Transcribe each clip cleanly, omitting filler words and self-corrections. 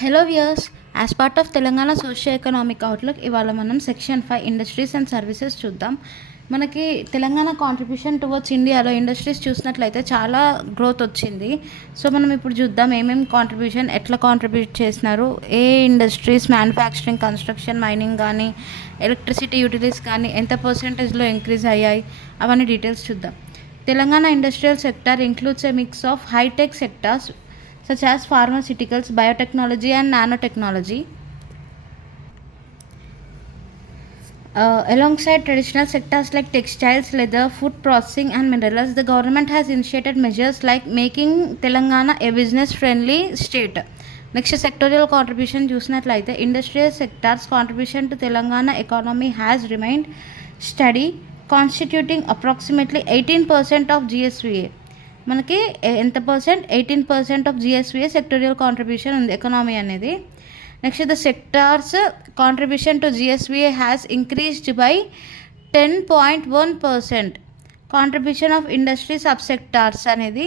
Hello viewers, as part of Telangana socio economic outlook ఇవాళ మనం సెక్షన్ 5 industries and services చూద్దాం. మనకి తెలంగాణ కాంట్రిబ్యూషన్ టువర్డ్స్ ఇండియాలో ఇండస్ట్రీస్ చూసినట్లయితే చాలా గ్రోత్ వచ్చింది. సో మనం ఇప్పుడు చూద్దాం ఏమేమి కాంట్రిబ్యూషన్ ఎట్లా కాంట్రిబ్యూట్ చేసినారు, ఏ ఇండస్ట్రీస్ మ్యానుఫ్యాక్చరింగ్, కన్స్ట్రక్షన్, మైనింగ్ కానీ ఎలక్ట్రిసిటీ యూటిలిటీస్ కానీ ఎంత పర్సెంటేజ్లో ఇంక్రీజ్ అయ్యాయి, అవన్నీ డీటెయిల్స్ చూద్దాం. Telangana industrial sector includes a mix of high tech sectors such as pharmaceuticals, biotechnology, and nanotechnology. Alongside traditional sectors like textiles, leather, food processing, and minerals, the government has initiated measures like making Telangana a business-friendly state. Next, sectorial contribution చూసినట్లయితే industrial sectors contribution to Telangana economy has remained steady, constituting approximately 18% of GSVA. మనకి ఎంత percent 18% of GSVA sectoral contribution ఉంది economy అనేది. Next the sectors contribution to GSVA has increased by 10.1%. Contribution of industry sub sectors అనేది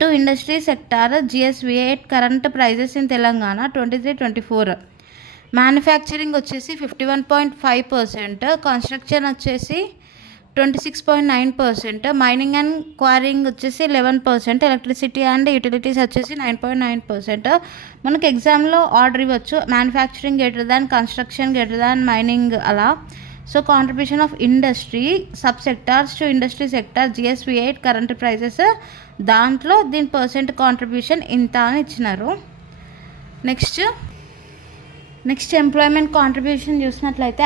to industry sector GSVA at current prices in Telangana 23-24. Manufacturing వచ్చేసి 51.5%, కన్స్ట్రక్షన్ వచ్చేసి 26.9%, mining and quarrying వచ్చేసి 11%, electricity and utilities వచ్చేసి 9.9%. మనకు ఎగ్జామ్లో order ఇవ్వచ్చు, manufacturing greater than, construction greater than, mining అలా. So contribution of industry sub sectors to industry sector GSVA current prices, దాంట్లో దీని పర్సెంట్ కాంట్రిబ్యూషన్ ఇంత అని ఇచ్చినారు. నెక్స్ట్ ఎంప్లాయ్మెంట్ కాంట్రిబ్యూషన్ చూసినట్లయితే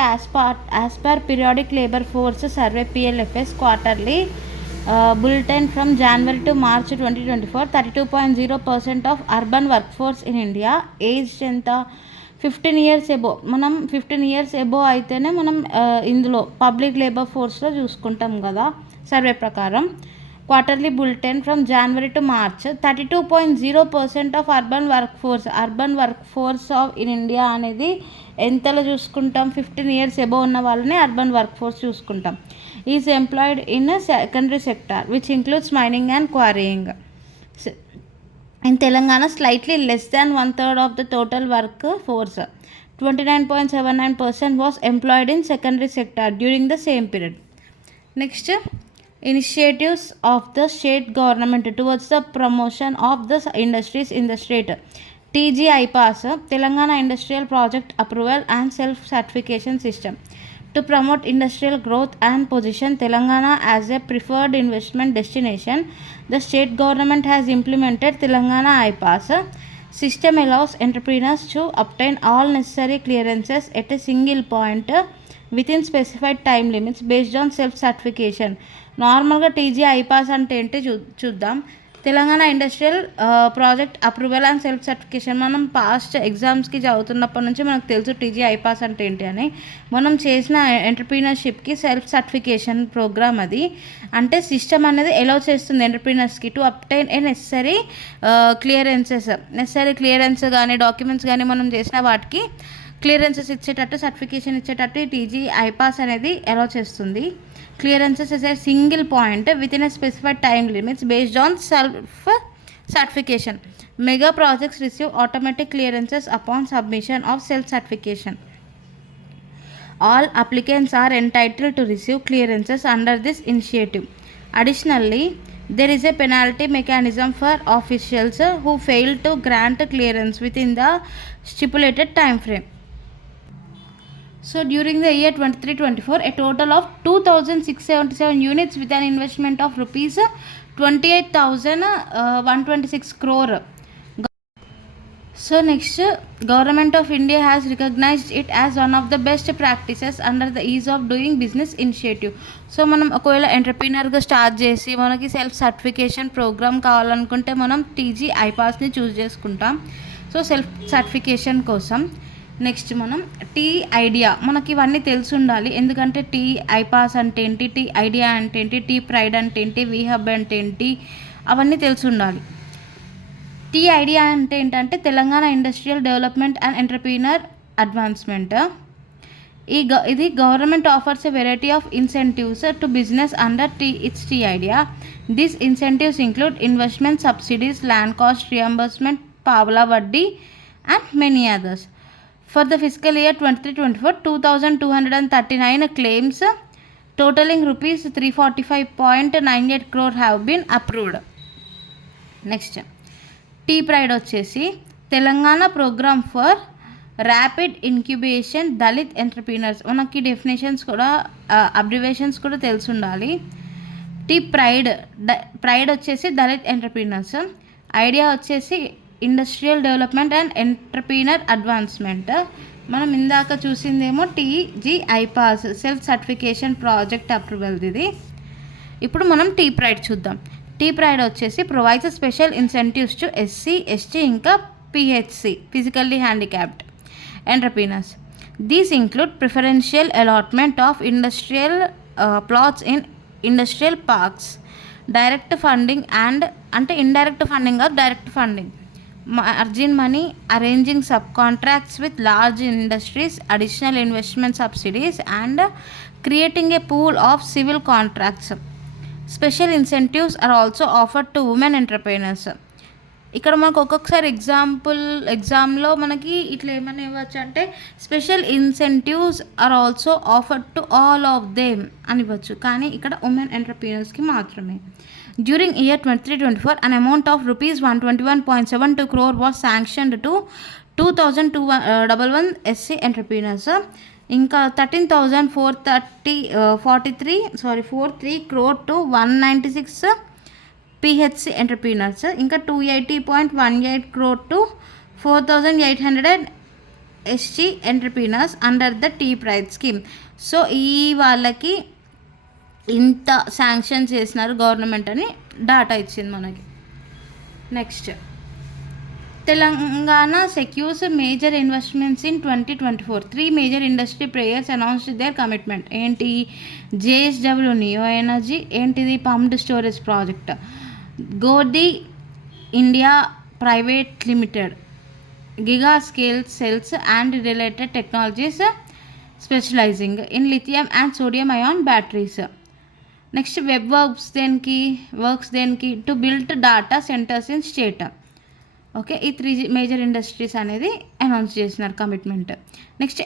as per periodic labour force survey PLFS quarterly bulletin from January to March 2024, 32.0% of urban work force in India age ఎంత 15 years above. మనం 15 years above అయితేనే మనం ఇందులో పబ్లిక్ లేబర్ ఫోర్స్లో చూసుకుంటాం కదా సర్వే ప్రకారం. Quarterly bulletin from January to March 32.0% of urban work force of in India అనేది ఎంతలో చూసుకుంటాం, 15 years ఎబో ఉన్న వాళ్ళని అర్బన్ వర్క్ ఫోర్స్ చూసుకుంటాం. Is employed in secondary sector which includes mining and quarrying. In Telangana slightly less than 1/3 of the total work force 29.79% was employed in secondary sector during the same period. Next, initiatives of the state government towards the promotion of the industries in the state. TGIPAS, Telangana Industrial Project Approval and Self Certification System. To promote industrial growth and position Telangana as a preferred investment destination, the state government has implemented Telangana IPAS. System allows entrepreneurs to obtain all necessary clearances at a single point within specified time limits based on self certification. నార్మల్గా టీజీ ఐపాస్ అంటే ఏంటి చూద్దాం. Telangana industrial project approval and self certification. మనం పాస్ట్ ఎగ్జామ్స్కి చదువుతున్నప్పటి నుంచి మనకు తెలుసు టీజీ ఐపాస్ అంటే ఏంటి అని. మనం చేసిన ఎంటర్ప్రీనర్షిప్కి సెల్ఫ్ సర్టిఫికేషన్ ప్రోగ్రామ్ అది. అంటే సిస్టమ్ అనేది ఎలౌ చేస్తుంది ఎంటర్ప్రీనర్స్కి to obtain a necessary clearance కానీ డాక్యుమెంట్స్ కానీ మనం చేసిన వాటికి క్లియరెన్సెస్ ఇచ్చేటట్టు, సర్టిఫికేషన్ ఇచ్చేటట్టు ఈ టీజీ ఐపాస్ అనేది అలౌ చేస్తుంది. Clearances is a single point within a specified time limits based on self certification. Mega projects receive automatic clearances upon submission of self certification. All applicants are entitled to receive clearances under this initiative. Additionally, there is a penalty mechanism for officials who fail to grant clearance within the stipulated time frame. So during the year 23-24, a total of 2,677 units with an investment of rupees 28,126 crore. So next, Government of India has recognized it as one of the best practices under the ease of doing business initiative. So మనం ఒకవేళ ఎంటర్ప్రీనర్గా స్టార్ట్ చేసి మనకి self certification programme కావాలనుకుంటే మనం టీజీ ఐపాస్ని చూస్ చేసుకుంటాం. So self certification కోసం. నెక్స్ట్ మనం టీ ఐడియా, మనకి ఇవన్నీ తెలిసి ఉండాలి. ఎందుకంటే టీ ఐపాస్ అంటే ఏంటి, టీ ఐడియా అంటే ఏంటి, టీ ప్రైడ్ అంటే ఏంటి, వీహబ్ అంటే ఏంటి, అవన్నీ తెలిసి ఉండాలి. టీ ఐడియా అంటే ఏంటంటే Telangana industrial development and entrepreneur advancement. ఇది government offers a variety of incentives to business under T IDEA. These incentives include investment subsidies, land cost reimbursement, Pavla Vaddi, and many others. For the fiscal year 23-24, 2,239 claims totaling rupees 345.98 crore have been approved. Next T PRIDE వచ్చేసి Telangana program for rapid incubation Dalit entrepreneurs. మనకి definitions కూడా abbreviations కూడా తెలిసి ఉండాలి. T PRIDE వచ్చేసి Dalit entrepreneurs. IDEA వచ్చేసి industrial development and entrepreneur advancement. మనం ఇందాక చూసిందేమో TGIPAS self certification project approval ఇది. ఇప్పుడు మనం టీ ప్రైడ్ చూద్దాం. టీ ప్రైడ్ వచ్చేసి provides special incentives to SC, ST ఇంకా PHC physically handicapped entrepreneurs. These include preferential allotment of industrial plots in industrial parks, direct funding and అంటే indirect funding or direct funding, margin money, arranging sub contracts with large industries, additional investment subsidies and creating a pool of civil contracts. Special incentives are also offered to women entrepreneurs. ఇక్కడ మనకు ఒక్కొక్కసారి ఎగ్జామ్లో మనకి ఇట్లా ఏమైనా ఇవ్వచ్చు అంటే special incentives are also offered to all of them అని ఇవ్వచ్చు, కానీ ఇక్కడ ఉమెన్ ఎంటర్ప్రీనర్స్కి మాత్రమే. During year 23-24 an amount of rupees 121.72 crore was sanctioned to 2,211 SC entrepreneurs. ఇంకా 13,443 crore to 196 PHC ఎంటర్ప్రీనర్స్. ఇంకా 280.18 crore to 4,800 SC entrepreneurs under the tea pride scheme. So ఈ వాళ్ళకి ఇంత శాంక్షన్ చేసినారు గవర్నమెంట్ అని డాటా ఇచ్చింది మనకి. Next Telangana secures major investments in 2024. 3 major industry players announced their commitment. ఏంటి? JSW నియో ఎనర్జీ, ఏంటిది? Pumped storage project. Godi India private limited, giga scale cells and related technologies specialising in lithium and sodium ion batteries. Next web works దేనికి? To build data centres in state. Okay, ఈ 3 major industries అనేది అనౌన్స్ చేసినారు commitment. Next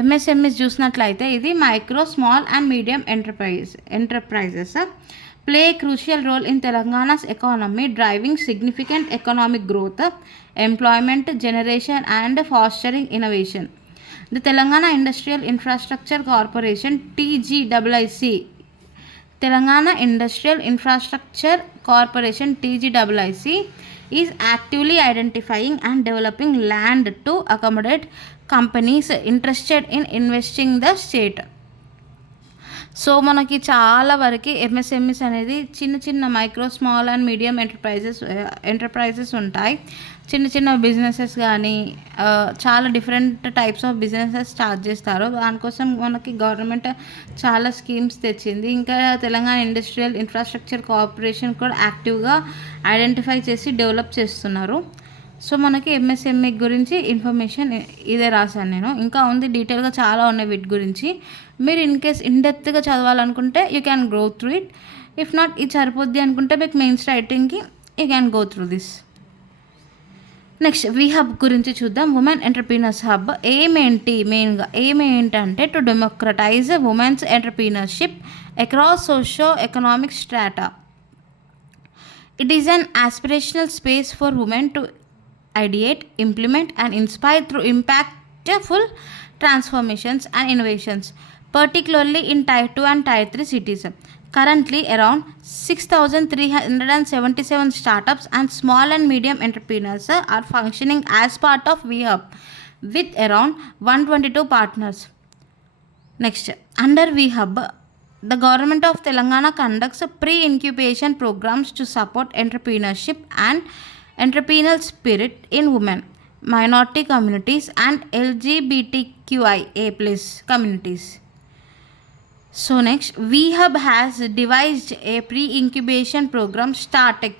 MSMEs చూసినట్లయితే ఇది micro, small and medium enterprises play crucial role in Telangana's economy, driving significant economic growth, employment generation and fostering innovation. The Telangana industrial infrastructure corporation TGIC, Telangana industrial infrastructure corporation TGIC is actively identifying and developing land to accommodate companies interested in investing the state. So మనకి చాలా వరకు ఎంఎస్ఎంఈస్ అనేది చిన్న micro, small and medium enterprises ఉంటాయి. చిన్న బిజినెసెస్ కానీ చాలా different types of businesses start చేస్తారు. దానికోసం మనకి గవర్నమెంట్ చాలా స్కీమ్స్ తెచ్చింది. ఇంకా తెలంగాణ ఇండస్ట్రియల్ ఇన్ఫ్రాస్ట్రక్చర్ కార్పొరేషన్ కూడా యాక్టివ్గా ఐడెంటిఫై చేసి డెవలప్ చేస్తున్నారు. సో మనకి ఎంఎస్ఎంఈ గురించి ఇన్ఫర్మేషన్ ఇదే రాశాను నేను. ఇంకా ఉంది, డీటెయిల్గా చాలా ఉన్నాయి వీటి గురించి. మీరు ఇన్ కేస్ ఇన్డెప్త్గా చదవాలనుకుంటే you can go through it. If not ఇది సరిపోద్ది అనుకుంటే మీకు మెయిన్స్ రైటింగ్కి you can go through this. Next VHub గురించి చూద్దాం. ఉమెన్ ఎంటర్ప్రీనర్స్ హబ్ ఎయిమ్ ఏంటంటే to democratise women's entrepreneurship across socio economic strata. It is an aspirational space for women to ideate, implement and inspire through impactful transformations and innovations, particularly in Tier 2 and Tier 3 cities. Currently, around 6,377 startups and small and medium entrepreneurs are functioning as part of VHub with around 122 partners. Next, under VHub, the government of Telangana conducts pre-incubation programs to support entrepreneurship and entrepreneurial spirit in women, minority communities and LGBTQIA+ communities. So next, VHub has devised a pre-incubation program StartX.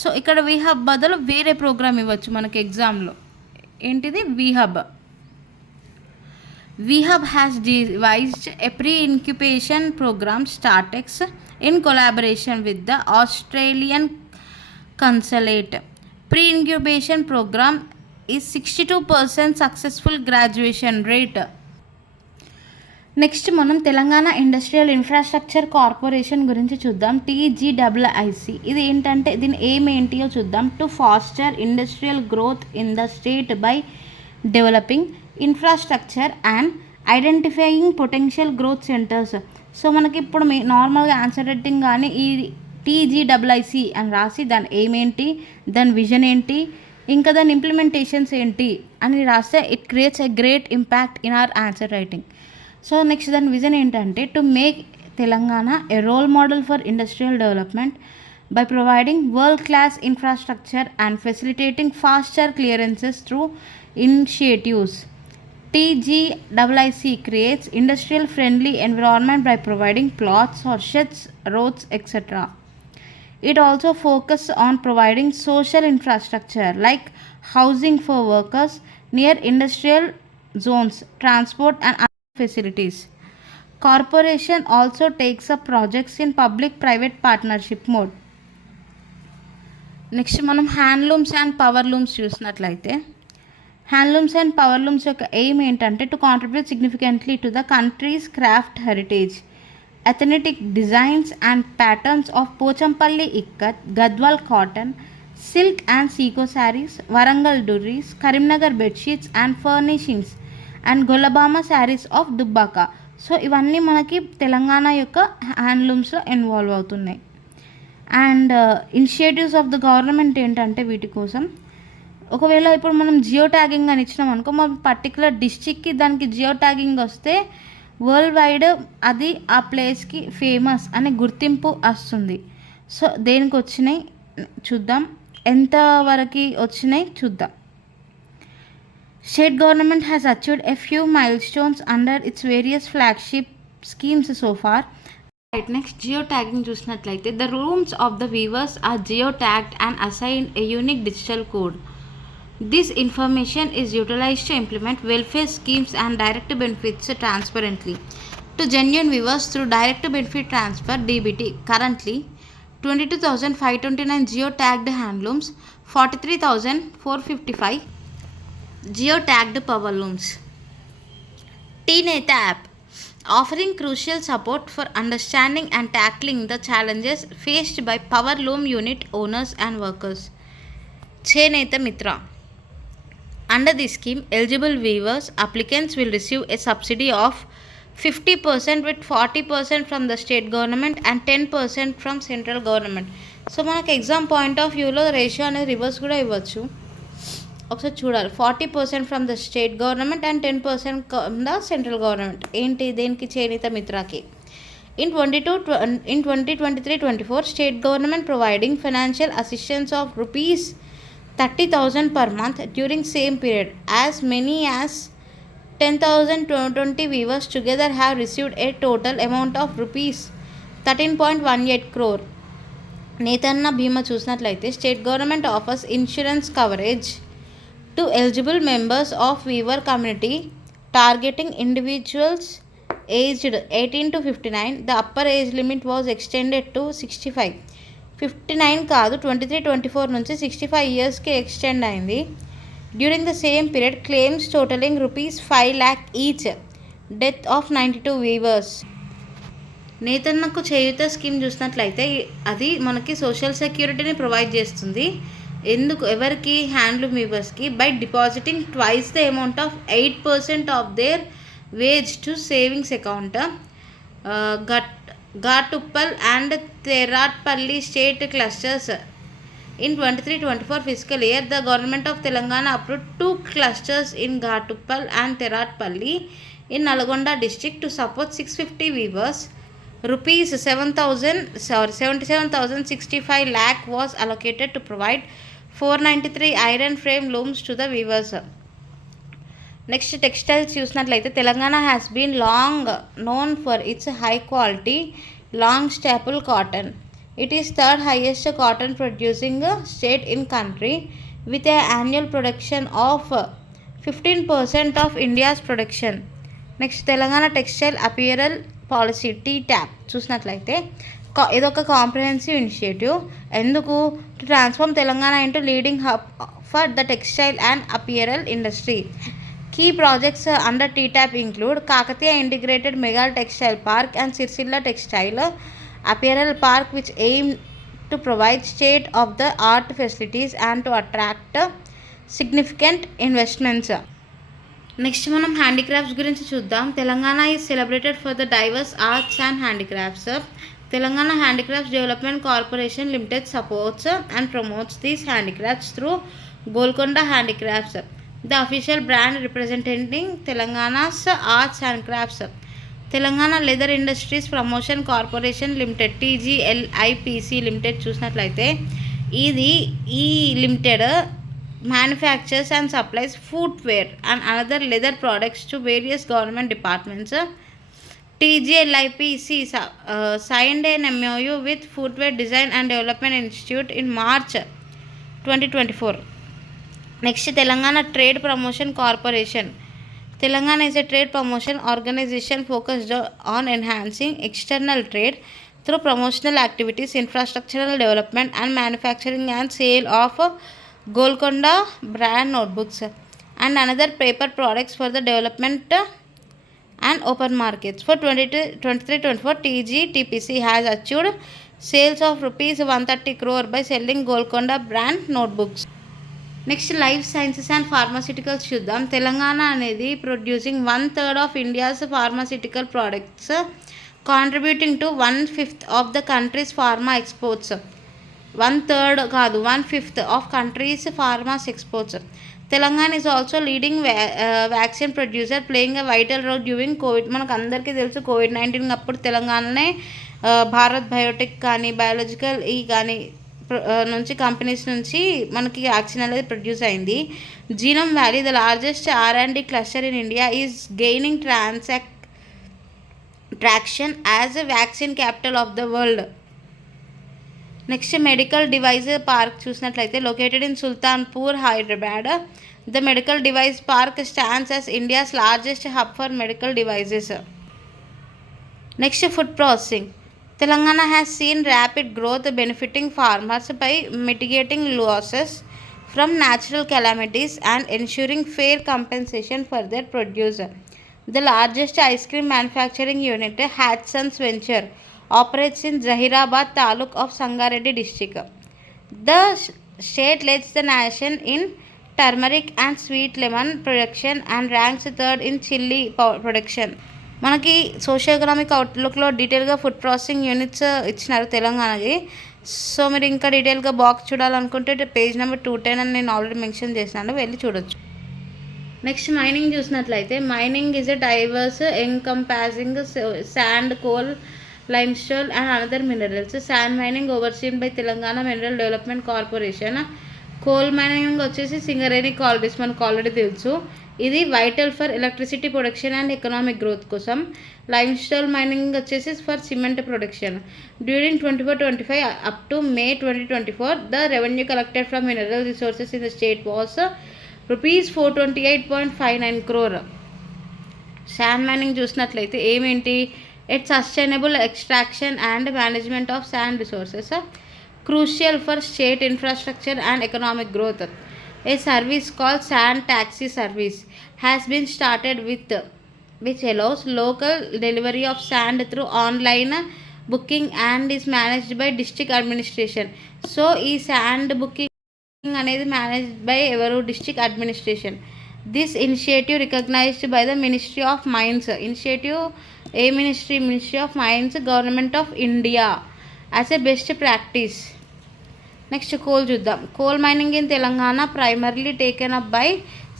So ఇక్కడ VHub బదులు వేరే ప్రోగ్రామ్ ఇవ్వచ్చు మనకి ఎగ్జామ్లో. ఏంటిది? VHub has devised a pre-incubation program StartX in collaboration with the Australian Consulate Pre-incubation program is 62% successful graduation rate. Next మనం Telangana industrial infrastructure corporation గురించి చూద్దాం. TGIIC ఇది ఏంటంటే దీని ఎయిమ్ ఏంటియో చూద్దాం. To faster industrial growth in the state by developing infrastructure and identifying potential growth centres. So మనకి ఇప్పుడు నార్మల్గా ఆన్సర్ రైటింగ్ కానీ ఈ TGIIC అని రాసి దాని ఎయిమ్ ఏంటి, దాని విజన్ ఏంటి, ఇంకా దాని ఇంప్లిమెంటేషన్స్ ఏంటి అని రాస్తే it creates a great impact in our answer writing. So next దాని విజన్ ఏంటంటే to make Telangana a role model for industrial development by providing world class infrastructure and facilitating faster clearances through initiatives. TGIIC creates industrial friendly environment by providing plots or sheds, roads, etc. It also focuses on providing social infrastructure like housing for workers near industrial zones, transport and other facilities. Corporation also takes up projects in public-private partnership mode. Next మనం handlooms and power looms చూసినట్లయితే handlooms and power looms యొక్క aim ఏంటంటే to contribute significantly to the country's craft heritage. Authentic designs and patterns of Pochampally ikat, Gadwal cotton, silk and sico saris, Warangal durries, Karimnagar bedsheets and furnishings and Gollabhama saris of Dubbaka. So ఇవన్నీ మనకి తెలంగాణ యొక్క హ్యాండ్లూమ్స్లో involve అవుతున్నాయి. And initiatives of the government ఏంటంటే వీటి కోసం ఒకవేళ ఇప్పుడు మనం జియో ట్యాగింగ్ అని ఇచ్చినాం అనుకో, మన పర్టికులర్ డిస్ట్రిక్ట్కి దానికి జియో ట్యాగింగ్ వస్తే వరల్డ్ వైడ్ అది ఆ ప్లేస్కి ఫేమస్ అనే గుర్తింపు వస్తుంది. సో దేనికి వచ్చినాయి చూద్దాం, ఎంతవరకు వచ్చినాయి చూద్దాం. State government has achieved a few milestones under its various flagship schemes so far. Right, next geotagging చూసినట్లయితే the rooms of the weavers are geotagged and assigned a unique digital code. This information is utilized to implement welfare schemes and direct benefits transparently to genuine weavers through direct benefit transfer DBT. Currently 22,529 geotagged handlooms, 43,455 geotagged power looms. T-Neta app offering crucial support for understanding and tackling the challenges faced by power loom unit owners and workers. Cheneta Mitra. Under this scheme, eligible weavers applicants will receive a subsidy of 50% with 40% from the state government and 10% from central government. So మనకు exam point of వ్యూలో రేషియో అనేది రివర్స్ కూడా ఇవ్వచ్చు. ఒకసారి చూడాలి. 40% from the state government and 10% from the central government. ఏంటి దేనికి చేనేత మిత్రాకి. In 2023-24, state government providing financial assistance of rupees 30,000 per month during same period. As many as 10,020 weavers together have received a total amount of rupees 13.18 crore. నేతన్న బీమా చూసినట్లయితే state government offers insurance coverage to eligible members of weaver community targeting individuals aged 18 to 59. The upper age limit was extended to 65. 59 కాదు 23-24 నుంచి 65 ఇయర్స్కి extend అయింది. During the same period claims totalling rupees 5 lakh each. Death of 92 weavers. నేతన్నకు చేయూత scheme చూసినట్లయితే అది మనకి సోషల్ సెక్యూరిటీని ప్రొవైడ్ చేస్తుంది. ఎందుకు ఎవరికి హ్యాండ్లూమ్ వీవర్స్కి by depositing twice the amount of 8% of their wage to savings account. Gattuppal and Teratpalli state clusters. In 23-24 fiscal year, the government of Telangana approved 2 clusters in Ghatuppal and Teratpalli in Nalgonda district to support 650 weavers. Rupees 77,065 lakh was allocated to provide 493 iron frame looms to the weavers. Next, textiles చూసినట్లయితే Telangana has been long known for its high quality long staple cotton. It is third highest cotton producing state in country with an annual production of 15% of India's production. Next, Telangana Textile Apparel Policy TTAP చూసినట్లయితే ఇదొక comprehensive initiative. ఎందుకు to transform Telangana into leading hub for the textile and apparel industry. Key projects under TTAP include Kakatiya Integrated Mega Textile Park and Sirsilla Textile Apparel Park, which aim to provide state-of-the-art facilities and to attract significant investments. Next మనం హ్యాండిక్రాఫ్ట్స్ గురించి చూద్దాం. Telangana is celebrated for the divorce arts and handicrafts. Telangana handicrafts development corporation limited supports and promotes these handicrafts through Golconda handicrafts, the official brand representing Telangana's arts and crafts. Telangana leather industries promotion corporation limited TGLIPC limited చూసినట్లయితే ఈ limited manufactures and supplies footwear and other leather products to various government departments. TGLIPC signed an MOU with Footwear Design and Development Institute in March 2024. Next, Telangana Trade Promotion Corporation. Telangana is a trade promotion organization focused on enhancing external trade through promotional activities, infrastructural development and manufacturing and sale of Golconda brand notebooks and another paper products for the development and open markets. For 23-24, TPC has achieved sales of rupees 130 crore by selling Golconda brand notebooks. Next life sciences and pharmaceuticals చూద్దాం. తెలంగాణ అనేది producing 1/3 of India's pharmaceutical products, contributing to 1/5 of the country's pharma exports. 1/3 కాదు, 1/5 of country's pharma's exports. Telangana is also leading vaccine producer, playing a vital role during covid. మనకు అందరికీ తెలుసు కోవిడ్-19 అప్పుడు తెలంగాణనే భారత్ బయోటెక్ కానీ బయాలజికల్ కానీ నుంచి కంపెనీస్ నుంచి మనకి వ్యాక్సిన్ అనేది ప్రొడ్యూస్ అయింది. Genome valley, the largest R&D cluster in India, is gaining traction as a vaccine capital of the world. Next medical device park చూసినట్లయితే located in Sultanpur, Hyderabad. The medical device park stands as India's largest hub for medical devices. Next food processing. Telangana has seen rapid growth benefiting farmers by mitigating losses from natural calamities and ensuring fair compensation for their produce. The largest ice cream manufacturing unit, Hatson's Venture, operates in Zahirabad Taluk of Sangareddy district. The state leads the nation in turmeric and sweet lemon production and ranks third in chili production. మనకి సోషియోఎకనామిక్ అవుట్లుక్లో డీటెయిల్గా food processing units ఇచ్చినారు తెలంగాణకి. సో మీరు ఇంకా డీటెయిల్గా బాక్స్ చూడాలనుకుంటే పేజ్ నెంబర్ 210 అని నేను ఆల్రెడీ మెన్షన్ చేసినాను, వెళ్ళి చూడొచ్చు. నెక్స్ట్ మైనింగ్ చూసినట్లయితే mining is a diverse encompassing sand, coal, limestone and another minerals. Sand mining overseen by Telangana mineral development corporation. Coal mining వచ్చేసి సింగరేణి కాలరీస్ మనకు ఆల్రెడీ తెలుసు, ఇది vital for electricity production and economic growth కోసం. Limestone mining వచ్చేసి for cement production. During 24-25 up to May 2024, the revenue collected from mineral resources in the state was rupees 428.59 crore. Sand mining చూసినట్లయితే ఏమేంటి, it's sustainable extraction and management of sand resources, crucial for state infrastructure and economic growth. A service called Sand Taxi Service has been started which allows local delivery of sand through online booking and is managed by district administration. So ఈ sand booking అనేది managed by ఎవరు, district administration. This initiative recognized by the Ministry of Mines. Initiative A ministry? Ministry of Mines, Government of India as a best practice. Next coal చూద్దాం. Coal mining in Telangana primarily taken up by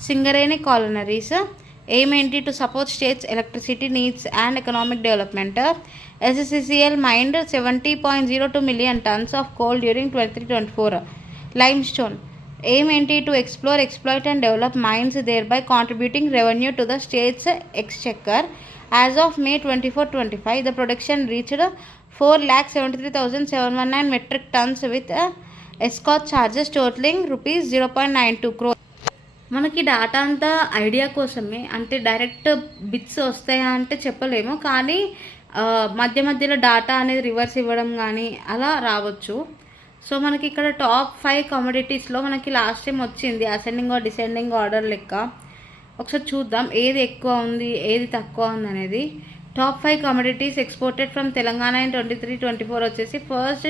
Singareni collieries. ఏమేంటి, to support state's electricity needs and economic development. SSCCL mined 70.02 million tons of coal during 23-24. Limestone ఏమేంటి, to explore, exploit and develop mines, thereby contributing revenue to the state's exchequer. As of May 24-25, the production reached 4,73,719 metric tons with escort charges totaling rupees 0.92 crore. మనకి డాటా అంతా ఐడియా కోసమే, అంటే direct bits వస్తాయా అంటే చెప్పలేము, కానీ మధ్య మధ్యలో డాటా అనేది రివర్స్ ఇవ్వడం కానీ అలా రావచ్చు. సో మనకి ఇక్కడ టాప్ 5 కమోడిటీస్లో మనకి లాస్ట్ టైం వచ్చింది అసెండింగ్ ఆర్ డిసెండింగ్ ఆర్డర్ లెక్క. ఒకసారి చూద్దాం ఏది ఎక్కువ ఉంది ఏది తక్కువ ఉంది అనేది. Top 5 commodities exported from Telangana in 23-24 వచ్చేసి first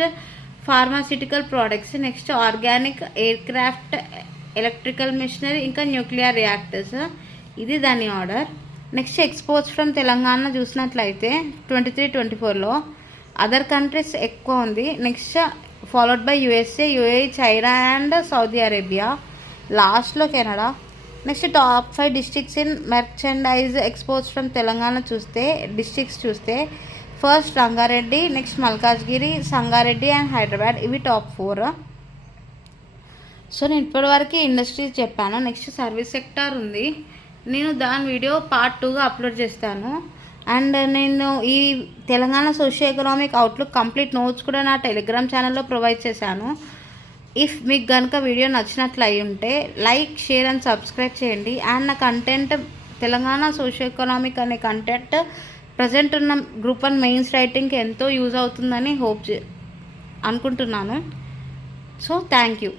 pharmaceutical products, next organic, aircraft, electrical machinery, ఇంకా న్యూక్లియర్ రియాక్టర్స్. ఇది దాని order. Next exports from Telangana చూసినట్లయితే 23-24లో అదర్ కంట్రీస్ ఎక్కువ ఉంది. Next followed by USA, UAE, China and Saudi Arabia, లాస్ట్లో Canada. Next top 5 districts in merchandise exports from Telangana districts చూస్తే first Rangareddy, next Malkajgiri, Sangareddy and Hyderabad. ఇవి టాప్ 4. సో నేను ఇప్పటివరకు ఇండస్ట్రీస్ చెప్పాను. నెక్స్ట్ సర్వీస్ సెక్టార్ ఉంది, నేను దాని వీడియో పార్ట్ 2గా అప్లోడ్ చేస్తాను. అండ్ నేను ఈ Telangana socio economic outlook complete notes కూడా నా టెలిగ్రామ్ ఛానల్లో ప్రొవైడ్ చేశాను. ఇఫ్ మీకు కనుక వీడియో నచ్చినట్లు అయి ఉంటే లైక్, షేర్ అండ్ సబ్స్క్రైబ్ చేయండి. అండ్ నా కంటెంట్ తెలంగాణ సోషియో ఎకనామిక్ అనే కంటెంట్ ప్రజెంట్ ఉన్న గ్రూప్ 1 మెయిన్స్ రైటింగ్కి ఎంతో యూజ్ అవుతుందని అనుకుంటున్నాను. So thank you.